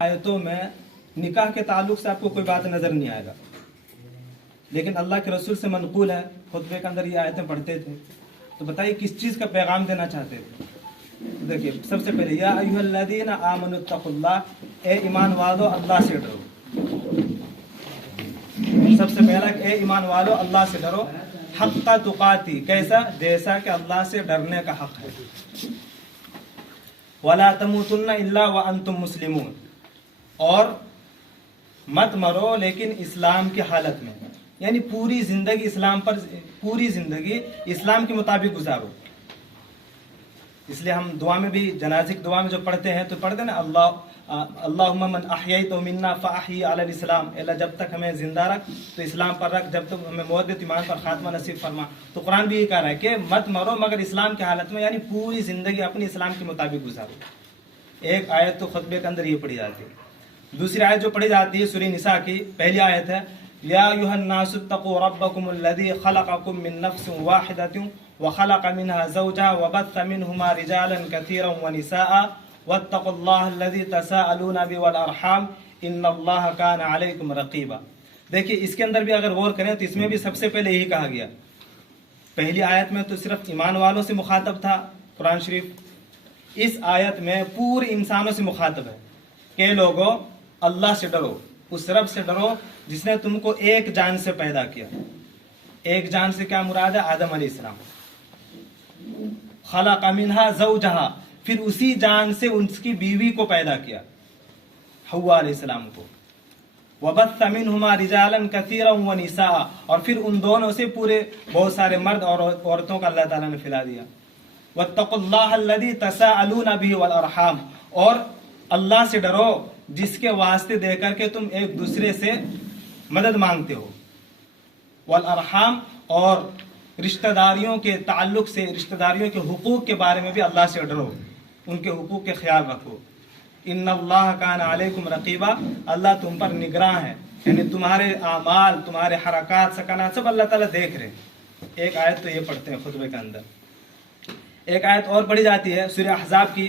آیتوں میں نکاح کے تعلق سے آپ کو کوئی بات نظر نہیں آئے گا، لیکن اللہ کے رسول سے منقول ہے، خطبے کے اندر یہ آیتیں پڑھتے تھے. تو بتائیے کس چیز کا پیغام دینا چاہتے تھے؟ دیکھیے سب سے پہلے یا ایھا الذین آمنوا اتقوا اللہ، اے ایمان والو اللہ سے ڈرو. سب سے پہلا کہ اے ایمان والو اللہ سے ڈرو، حق تقاتی، کیسا؟ جیسا کہ اللہ سے ڈرنے کا حق ہے. ولا تموتن الا وانتم مسلمون، اور مت مرو لیکن اسلام کی حالت میں، یعنی پوری زندگی اسلام پر، پوری زندگی اسلام کے مطابق گزارو. اس لیے ہم دعا میں بھی، جنازے کی دعا میں جو پڑھتے ہیں تو پڑھتے ہیں نا اللہم من احییت منا فاحیی علی الاسلام، اللہ جب تک ہمیں زندہ رکھ تو اسلام پر رکھ، جب تک ہمیں موت ایمان پر خاتمہ نصیب فرما. تو قرآن بھی یہ کہہ رہا ہے کہ مت مرو مگر اسلام کی حالت میں، یعنی پوری زندگی اپنی اسلام کے مطابق گزارو. ایک آیت تو خطبے کے اندر یہ پڑھی جاتی ہے. دوسری آیت جو پڑھی جاتی ہے سورہ نساء کی پہلی آیت ہے یا ایھا الناس اتقوا ربکم الذی خلقکم من نفس واحدۃ وخلق منها زوجها وبث منهما رجالا كثيرا ونساء واتقوا الله الذي تساءلون به والارحام ان الله كان عليكم رقيبا. دیکھیے اس کے اندر بھی اگر غور کریں تو اس میں بھی سب سے پہلے یہی کہا گیا. پہلی آیت میں تو صرف ایمان والوں سے مخاطب تھا قرآن شریف، اس آیت میں پورے انسانوں سے مخاطب ہے کہ لوگوں اللہ سے ڈرو، اس رب سے ڈرو جس نے تم کو ایک جان سے پیدا کیا. ایک جان سے کیا مراد ہے؟ آدم علیہ السلام. خلق منها زوجها، پھر اسی جان سے اس کی بیوی کو پیدا کیا حوا علیہ السلام کو. وبث منهما رجالا كثيرا ونساء، اور پھر ان دونوں سے پورے بہت سارے مرد اور عورتوں کا اللہ تعالیٰ نے پھیلا دیا. واتقوا الله الذي تساءلون به والارحام، اور اللہ سے ڈرو جس کے واسطے دے کر کے تم ایک دوسرے سے مدد مانگتے ہو. والارحام، اور رشتہ داریوں کے تعلق سے، رشتہ داریوں کے حقوق کے بارے میں بھی اللہ سے ڈرو، ان کے حقوق کے خیال رکھو. ان اللہ کان علیکم رقیبا، اللہ تم پر نگراں ہے، یعنی تمہارے اعمال، تمہارے حرکات سکنات سب اللہ تعالیٰ دیکھ رہے ہیں. ایک آیت تو یہ پڑھتے ہیں خطبے کے اندر. ایک آیت اور پڑھی جاتی ہے سورہ احزاب کی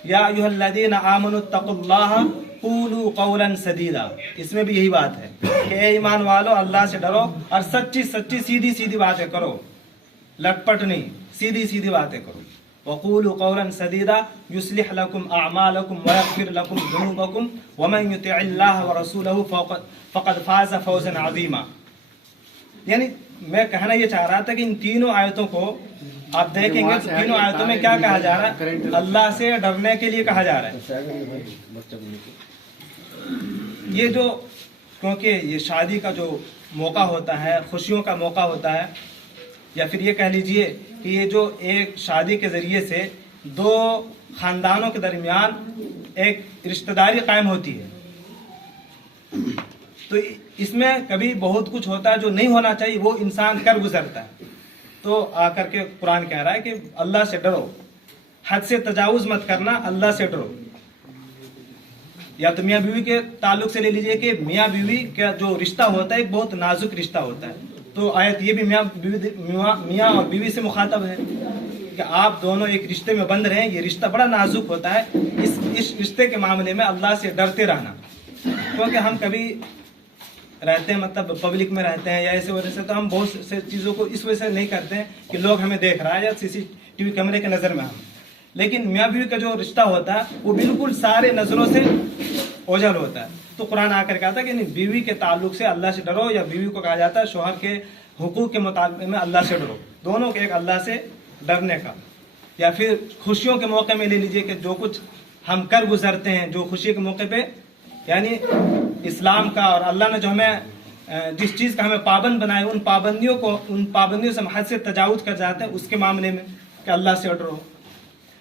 یا ایھا الذین آمنوا اتقوا اللہ قولوا قولا سدیدا. اس میں بھی یہی بات ہے کہ اے ایمان والو اللہ سے ڈرو اور سچی سچی سیدھی سیدھی باتیں کرو، لٹ پٹ نہیں، سیدھی سیدھی باتیں کرو. وقولوا قولا سدیدا یصلح لکم اعمالکم ویغفر لکم ذنوبکم ومن یطع اللہ ورسولہ فقد فاز فوزا عظیما. یعنی میں کہنا یہ چاہ رہا تھا کہ ان تینوں آیتوں کو آپ دیکھیں گے تو تینوں آیتوں میں کیا کہا جا رہا ہے؟ اللہ سے ڈرنے کے لیے کہا جا رہا ہے. یہ جو، کیونکہ یہ شادی کا جو موقع ہوتا ہے، خوشیوں کا موقع ہوتا ہے، یا پھر یہ کہہ لیجئے کہ یہ جو ایک شادی کے ذریعے سے دو خاندانوں کے درمیان ایک رشتہ داری قائم ہوتی ہے، تو اس میں کبھی بہت کچھ ہوتا ہے جو نہیں ہونا چاہیے، وہ انسان کر گزرتا ہے. تو آ کر کے قرآن کہہ رہا ہے کہ اللہ سے ڈرو، حد سے تجاوز مت کرنا، اللہ سے ڈرو. یا تو میاں بیوی کے تعلق سے لے لیجئے کہ میاں بیوی کا جو رشتہ ہوتا ہے ایک بہت نازک رشتہ ہوتا ہے، تو آیت یہ بھی میاں اور بیوی سے مخاطب ہے کہ آپ دونوں ایک رشتے میں بند رہیں. یہ رشتہ بڑا نازک ہوتا ہے، اس رشتے کے معاملے میں اللہ سے ڈرتے رہنا. کیونکہ ہم کبھی رہتے ہیں، مطلب پبلک میں رہتے ہیں یا ایسے وجہ سے، تو ہم بہت سے چیزوں کو اس وجہ سے نہیں کرتے ہیں کہ لوگ ہمیں دیکھ رہا ہے یا سی سی ٹی وی کیمرے کے نظر میں ہم. لیکن میاں بیوی کا جو رشتہ ہوتا ہے وہ بالکل سارے نظروں سے اوجھل ہوتا ہے. تو قرآن آ کر کہتا ہے کہ بیوی کے تعلق سے اللہ سے ڈرو، یا بیوی کو کہا جاتا ہے شوہر کے حقوق کے مطابق میں اللہ سے ڈرو. دونوں کے ایک اللہ سے ڈرنے کا. یا پھر خوشیوں کے موقع میں لے لیجئے کہ جو کچھ ہم کر گزرتے ہیں، جو خوشی کے موقع پہ، یعنی اسلام کا اور اللہ نے جو ہمیں جس چیز کا ہمیں پابند بنائے، ان پابندیوں سے ہم حد سے تجاوز کر جاتے ہیں، اس کے معاملے میں کہ اللہ سے ڈرو.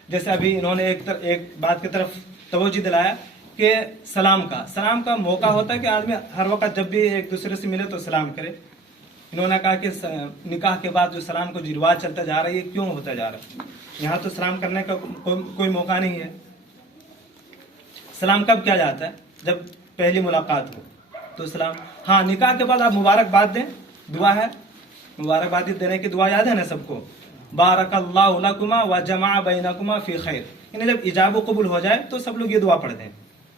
جیسے ابھی انہوں نے ایک بات کی طرف توجہ دلایا کہ سلام کا موقع ہوتا ہے کہ آدمی ہر وقت جب بھی ایک دوسرے سے ملے تو سلام کرے. انہوں نے کہا کہ نکاح کے بعد جو سلام کو جو رواج چلتا جا رہا ہے یہ کیوں ہوتا جا رہا ہے؟ یہاں تو سلام کرنے کا کوئی موقع نہیں ہے. سلام کب کیا جاتا ہے؟ جب پہلی ملاقات ہو تو سلام. ہاں، نکاح کے بعد آپ مبارکباد دیں، دعا ہے، مبارکباد دینے کی دعا یاد ہے نا سب کو؟ بارک اللہ لکما وجمع بینکما فی خیر. یعنی جب ایجاب و قبول ہو جائے تو سب لوگ یہ دعا پڑھتے ہیں